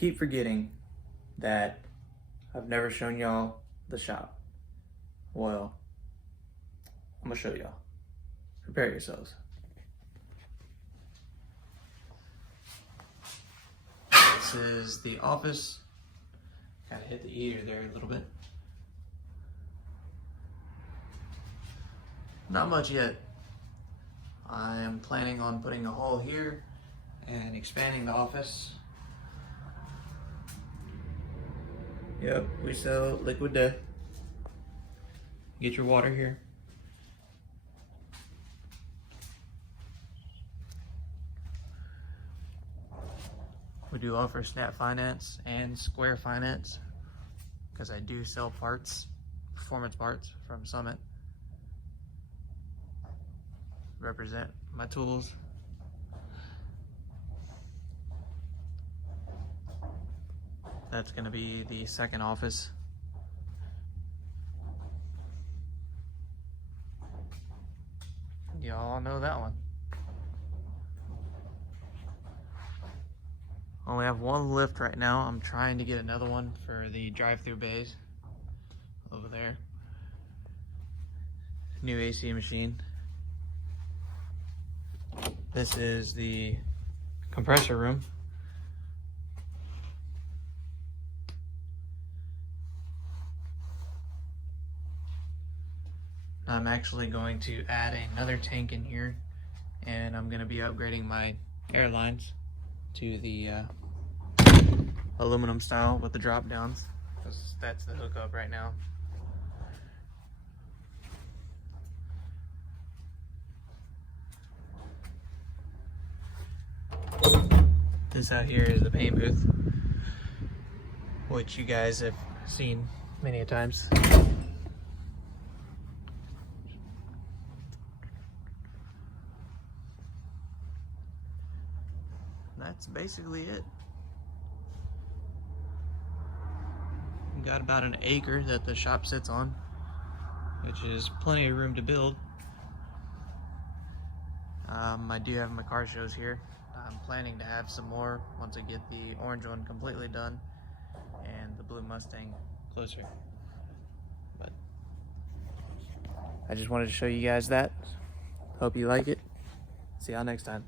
keep forgetting that I've never shown y'all the shop. Well, I'm gonna show y'all. Prepare yourselves. This is the office. Kind of hit the heater there a little bit. Not much yet. I am planning on putting a hall here and expanding the office. Yep, we sell liquid death. Get your water here. We do offer Snap Finance and Square Finance because I do sell parts, performance parts from Summit. Represent my tools. That's gonna be the second office. Y'all know that one. Only have one lift right now. I'm trying to get another one for the drive-through bays over there. New AC machine. This is the compressor room. I'm actually going to add another tank in here, and I'm going to be upgrading my air lines to the aluminum style with the drop downs, because that's the hookup right now. This out here is the paint booth, which you guys have seen many a times. That's basically it. We've got about an acre that the shop sits on, which is plenty of room to build. I do have my car shows here. I'm planning to have some more once I get the orange one completely done and the blue Mustang closer. But I just wanted to show you guys that. Hope you like it. See y'all next time.